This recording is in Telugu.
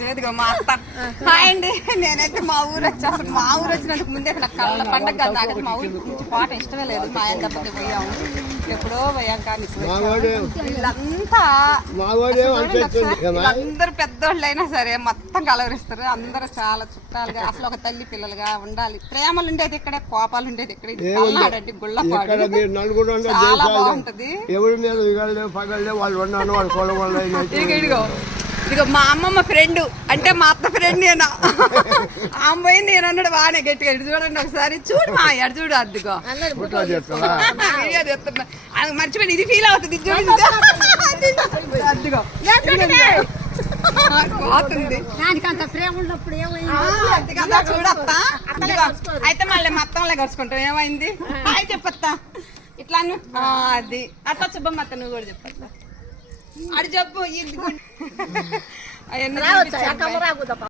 చేదుగా మా అత్త హాయ్ అండి. నేనైతే మా ఊరు వచ్చి అసలు మా ఊరు వచ్చినందుకు ముందే అసలు కళ్ళ పండగ కాదు. నాకైతే మా ఊరు నుంచి పాట ఇష్టమే లేదు. మా ఆయన దెబ్బకి పోయాము, ఎప్పుడో పోయాం. కానీ వీళ్ళంతా వీళ్ళందరూ పెద్దోళ్ళు అయినా సరే మొత్తం కలవరిస్తారు. అందరూ చాలా చుట్టాలుగా అసలు ఒక తల్లి పిల్లలుగా ఉండాలి. ప్రేమలు ఉండేది ఇక్కడే, కోపాలు ఉండేది ఇక్కడ. పల్నాడండి గుళ్ళపాడు చాలా బాగుంటది. ఇదిగో మా అమ్మమ్మ ఫ్రెండ్ అంటే మా అత్త ఫ్రెండ్ నేను. ఆమె పోయింది నేను అన్నాడు బాగానే గట్టిగా. ఇటు చూడండి ఒకసారి చూడు మా ఎడు చూడు. అద్దుగో వీడియో తెస్తున్నా మర్చిపోయి ఇది ఫీల్ అవుతుంది. అద్దుగో పోతుంది చూడత్తా. అయితే మళ్ళీ మొత్తంలో గడుచుకుంటాం. ఏమైంది హాయ్ చెప్పత్తా ఇట్లా అది అట్లా శుభమ్మత్త నువ్వు కూడా చెప్పత్తా. అది చెప్పు.